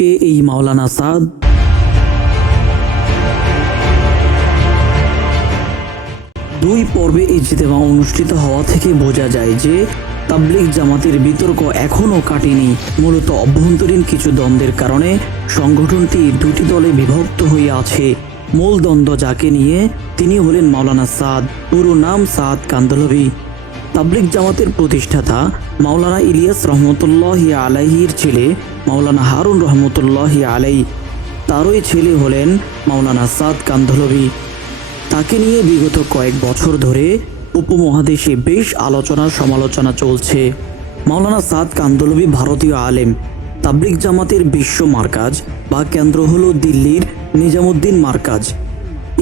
কে এই মাওলানা সাদ? দুই পর্বে ইজতেমা অনুষ্ঠিত হওয়া থেকে বোঝা যায় যে তাবলিগ জামাতের বিতর্ক এখনও কাটেনি। মূলত অভ্যন্তরীণ কিছু দ্বন্দ্বের কারণে সংগঠনটি দুটি দলে বিভক্ত হয়ে আছে। মূল দ্বন্দ্ব যাকে নিয়ে তিনি হলেন মাওলানা সাদ। পুরো নাম সাদ কান্দলভি। তাবলিগ জামাতের প্রতিষ্ঠাতা মাওলানা ইলিয়াস রহমতুল্লাহ আলাইহির ছেলে মাওলানা হারুন রহমতুল্লাহ আলাই। তারই ছেলে হলেন মাওলানা সাদ কান্দলভি তাকে নিয়ে বিগত কয়েক বছর ধরে উপমহাদেশে বেশ আলোচনা সমালোচনা চলছে। মাওলানা সাদ কান্দলবি ভারতীয় আলেম। তাবলিক জামাতের বিশ্ব মার্কাজ বা কেন্দ্র হল দিল্লির নিজামুদ্দিন মার্কাজ।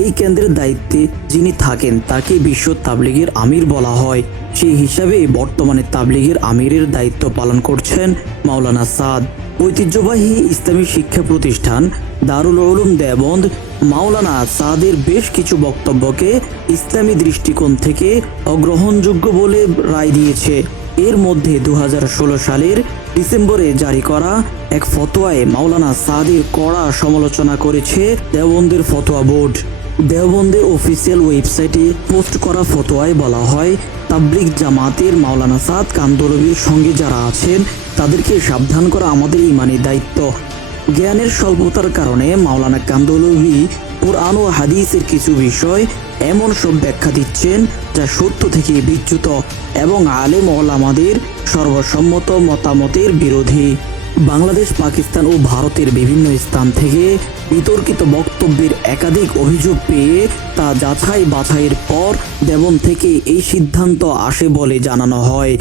এই কেন্দ্রের দায়িত্বে যিনি থাকেন, তাকে বিশ্ব তাবলিগের আমির বলা হয়। সেই হিসাবে বর্তমানে তাবলিগের আমিরের দায়িত্ব পালন করছেন মাওলানা সাদ। ঐতিহ্যবাহী ইসলামী শিক্ষা প্রতিষ্ঠান দারুল উলুম দেবন্দ মাওলানা সাদের বেশ কিছু বক্তব্যকে ইসলামী দৃষ্টিকোণ থেকে অগ্রহণযোগ্য বলে রায় দিয়েছে। এর মধ্যে দু হাজার ষোলো সালের ডিসেম্বরে জারি করা এক ফতোয়ায় মাওলানা সাদের কড়া সমালোচনা করেছে দেওবন্দের ফতোয়া বোর্ড। দেওবন্দের অফিসিয়াল ওয়েবসাইটে পোস্ট করা ফতোয়ায় বলা হয়, তাবলিগ জামাতের মাওলানা সাদ কান্দলবির সঙ্গে যারা আছেন, তাদেরকে সাবধান করা আমাদের ইমানি দায়িত্ব। জ্ঞানের স্বল্পতার কারণে মাওলানা কান্দলবি কোরআন ও হাদিসের কিছু বিষয় এমন সব ব্যাখ্যা দিচ্ছেন যা সত্য থেকে বিচ্যুত এবং আলেম ওলামাদের সর্বসম্মত মতামতের বিরোধী। বাংলাদেশ, পাকিস্তান ও ভারতের বিভিন্ন স্থান থেকে বিতর্কিত বক্তব্যের একাধিক অভিযোগ পেয়ে তা যাচাই বাছাইয়ের পর দেবন থেকে এই সিদ্ধান্ত আসে বলে জানানো হয়।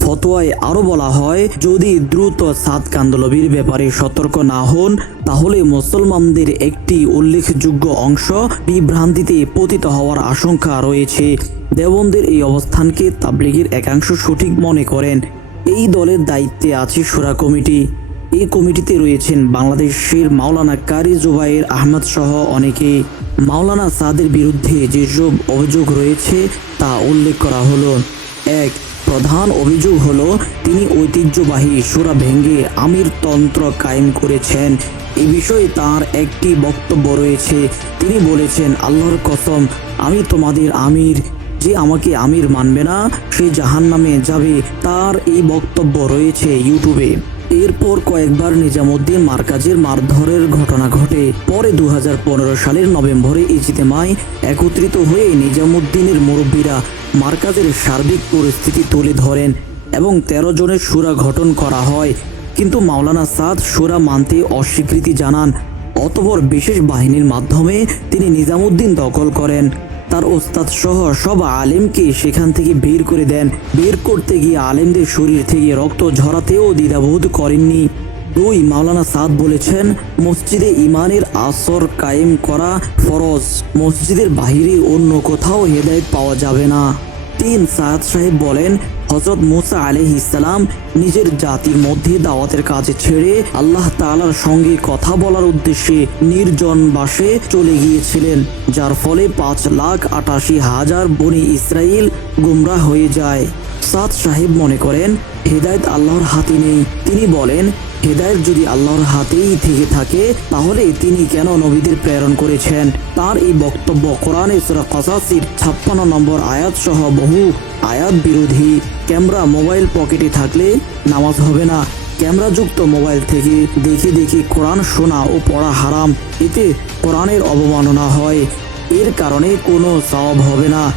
ফতোয়ায় আরও বলা হয়, যদি দ্রুত সাত কান্দলবির ব্যাপারে সতর্ক না হন, তাহলে মুসলমানদের একটি উল্লেখযোগ্য অংশ বিভ্রান্তিতে পতিত হওয়ার আশঙ্কা রয়েছে। দেওবন্দের এই অবস্থানকে তাবলিগের একাংশ সঠিক মনে করেন। এই দলের দায়িত্বে আছে সুরা কমিটি। এই কমিটিতে রয়েছেন বাংলাদেশের মাওলানা কারি জুবাইর আহমদ সহ অনেকে। মাওলানা সাদের বিরুদ্ধে যেসব অভিযোগ রয়েছে তা উল্লেখ করা হলো। এক, প্রধান অভিযোগ হলো, তিনি ঐতিহ্যবাহী সুরা ভেঙ্গে আমির তন্ত্র কায়েম করেছেন। এ বিষয়ে তার একটি বক্তব্য রয়েছে। তিনি বলেছেন, আল্লাহর কসম, আমি তোমাদের আমির। যে আমাকে আমির মানবে না, সে জাহান নামে যাবে। তার এই বক্তব্য রয়েছে ইউটিউবে। এরপর কয়েকবার নিজামুদ্দিন মার্কাজের মারধরের ঘটনা ঘটে। পরে দু হাজার পনেরো সালের নভেম্বরে ইজতেমায় একত্রিত হয়ে নিজামুদ্দিনের মুরব্বীরা মার্কাজের সার্বিক পরিস্থিতি তুলে ধরেন এবং ১৩ জনের সুরা গঠন করা হয়। কিন্তু মাওলানা সাদ সুরা মানতে অস্বীকৃতি জানান, অতপর বিশেষ বাহিনীর মাধ্যমে তিনি নিজামুদ্দিন দখল করেন। তার ওস্তাদ সহ সব আলেমকে সেখান থেকে বের করে দেন। বের করতে গিয়ে আলেমদের শরীর থেকে রক্ত ঝরাতেও দ্বিধাবোধ করেননি। দুই মাওলানা সাদ বলেছেন, মসজিদে ইমানের আসর কায়েম করা ফরজ। মসজিদের বাহিরে অন্য কোথাও হেদায়ত পাওয়া যাবে না। তিন সাদ সাহেব বলেন হজরত মুসা আলহ ইসলাম নিজের জাতির মধ্যে দাওয়াতের কাজে ছেড়ে আল্লাহ তালার সঙ্গে কথা বলার উদ্দেশ্যে নির্জন বাসে চলে গিয়েছিলেন, যার ফলে পাঁচ লাখ আটাশি হাজার বনি ইসরায়েল গুমরাহ হয়ে যায়। সাদ সাহেব মনে করেন, হেদায়েত আল্লাহর হাতে নেই। তিনি বলেন হেদায়েত যদি আল্লাহর হাতেই থেকে থাকে, তাহলে তিনি কেন নবীদের প্রেরণ করেছেন? তার এই বক্তব্য কোরআনে সুরা কসাসির ছাপ্পান্ন নম্বর আয়াত সহ বহু আয়াত বিরোধী। ক্যামেরা মোবাইল পকেটে থাকলে নামাজ হবে না। ক্যামেরাযুক্ত মোবাইল থেকে দেখে দেখে কোরআন শোনা ও পড়া হারাম। এতে কোরআনের অবমাননা হয়। এর কারণে কোনো সওয়াব হবে না।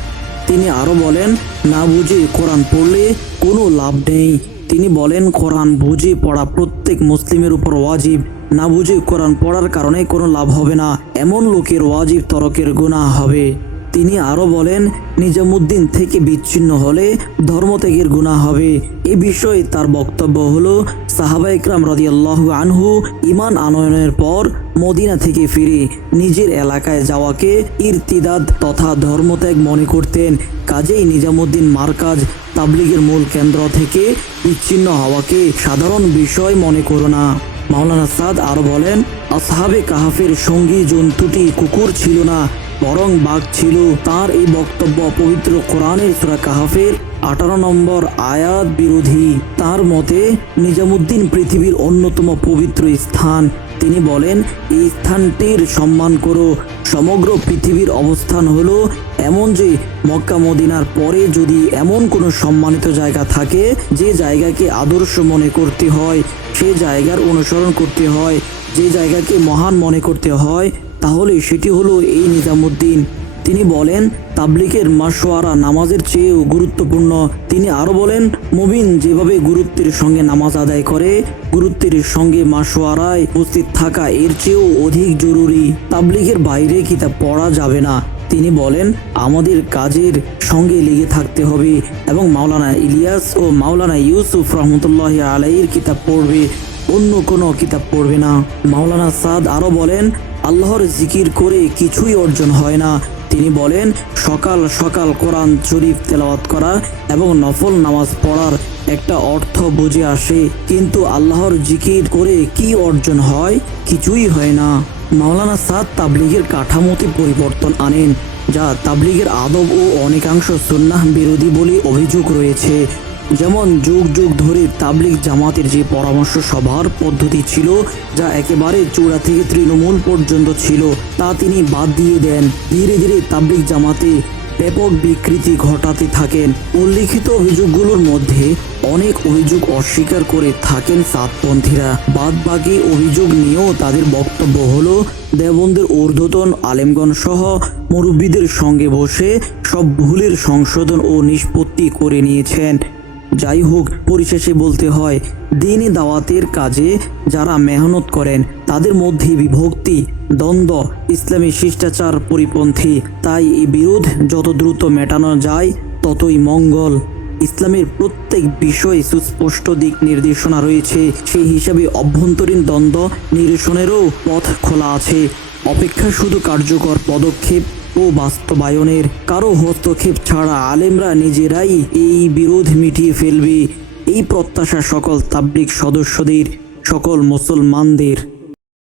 তিনি আরও বলেন, না বুঝে কোরআন পড়লে কোনো লাভ নেই। তিনি বলেন, কোরআন বুঝে, পড়া প্রত্যেক মুসলিমের উপর ওয়াজিব। না বুঝে কোরআন পড়ার কারণে কোনো লাভ হবে না। এমন লোকের ওয়াজিব তরকের গুনাহ হবে। তিনি আরও বলেন, নিজামুদ্দিন থেকে বিচ্ছিন্ন হলে ধর্মত্যাগের গুণা হবে। এ বিষয়ে তার বক্তব্য হলো, সাহাবা ইকরাম রদিয়াল্লাহ আনহু ইমান আনয়নের পর মদিনা থেকে ফিরে নিজের এলাকায় যাওয়াকে ইরতিদাদ তথা ধর্মত্যাগ মনে করতেন। কাজেই নিজামুদ্দিন মার্কাজ তাবলিগের মূল কেন্দ্র থেকে বিচ্ছিন্ন হওয়াকে সাধারণ বিষয় মনে করো না। মাওলানা সাদ আরও বলেন, আসহাবে কাহাফের সঙ্গী জন্তুটি কুকুর ছিল না বরং বাঘ ছিল তার এই বক্তব্য পবিত্র কোরআনের সুরা কাহাফের আঠারো নম্বর আয়াত বিরোধী। তার মতে, নিজামুদ্দিন পৃথিবীর অন্যতম পবিত্র স্থান। তিনি বলেন, এই স্থানটির সম্মান করো। সমগ্র পৃথিবীর অবস্থান হলো এমন যে, মক্কা মদিনার পরে যদি এমন কোনো সম্মানিত জায়গা থাকে, যে জায়গাকে আদর্শ মনে করতে হয়, সে জায়গার অনুসরণ করতে হয়, যে জায়গাকে মহান মনে করতে হয় তাহলে সেটি হলো এই নিজামুদ্দিন। তিনি বলেন তাবলিকের মাসোয়ারা নামাজের চেয়েও গুরুত্বপূর্ণ। তিনি আরও বলেন মুবিন যেভাবে গুরুত্বের সঙ্গে নামাজ আদায় করে, গুরুত্বের সঙ্গে মাসোয়ারায় উপস্থিত থাকা এর চেয়েও অধিক জরুরি। তাবলিগের বাইরে কিতাব পড়া যাবে না। তিনি বলেন, আমাদের কাজের সঙ্গে লেগে থাকতে হবে এবং মাওলানা ইলিয়াস ও মাওলানা ইউসুফ রহমতুল্লাহ আলাইয়ের কিতাব পড়বে। অন্য কোনো কিতাব পড়বে না। মাওলানা সাদ আরও বলেন, আল্লাহর জিকির করে কিছুই অর্জন হয় না। তিনি বলেন, সকাল সকাল কোরআন শরীফ তেলাওয়াত করা এবং নফল নামাজ পড়ার একটা অর্থ বুঝে আসে। কিন্তু আল্লাহর জিকির করে কি অর্জন হয়? কিছুই হয় না। মাওলানা সাদ তাবলিগের কাঠামোতে পরিবর্তন আনেন, যা তাবলিগের আদব ও অনেকাংশ সুন্নাহ বিরোধী বলে অভিযোগ রয়েছে। যেমন যুগ যুগ ধরে তাবলিগ জামাতের যে পরামর্শ সভার পদ্ধতি ছিল, যা একেবারে চূড়া থেকে তৃণমূল পর্যন্ত ছিল, তা তিনি বাদ দিয়ে দেন। ধীরে ধীরে তাবলিগ জামাতে ব্যাপক বিকৃতি ঘটাতে থাকেন। উল্লিখিত অভিযোগগুলোর মধ্যে অনেক অভিযোগ অস্বীকার করে থাকেন সাতপন্থীরা। বাদ বাকি অভিযোগ নিয়েও তাদের বক্তব্য হলো দেবন্দের ঊর্ধ্বতন আলেমগণ সহ মুরব্বীদের সঙ্গে বসে সব ভুলের সংশোধন ও নিষ্পত্তি করে নিয়েছেন। যাই হোক, পরিশেষে বলতে হয় দিনই দাওয়াতের কাজে যারা মেহনত করেন, তাদের মধ্যে বিভক্তি, দ্বন্দ্ব, ইসলামী শিষ্টাচার পরিপন্থী। তাই এই বিরোধ যত দ্রুত মেটানো যায়, ততই মঙ্গল। ইসলামের প্রত্যেক বিষয়ে সুস্পষ্ট দিক নির্দেশনা রয়েছে। সেই হিসাবে অভ্যন্তরীণ দ্বন্দ্ব নিরসনেরও পথ খোলা আছে। অপেক্ষা শুধু কার্যকর পদক্ষেপ ও বাস্তবায়নের কারও হস্তক্ষেপ ছাড়া আলেমরা নিজেরাই এই বিরোধ মিটিয়ে ফেলবে। এই প্রত্যাশা সকল তাবলিক সদস্যদের, সকল মুসলমানদের।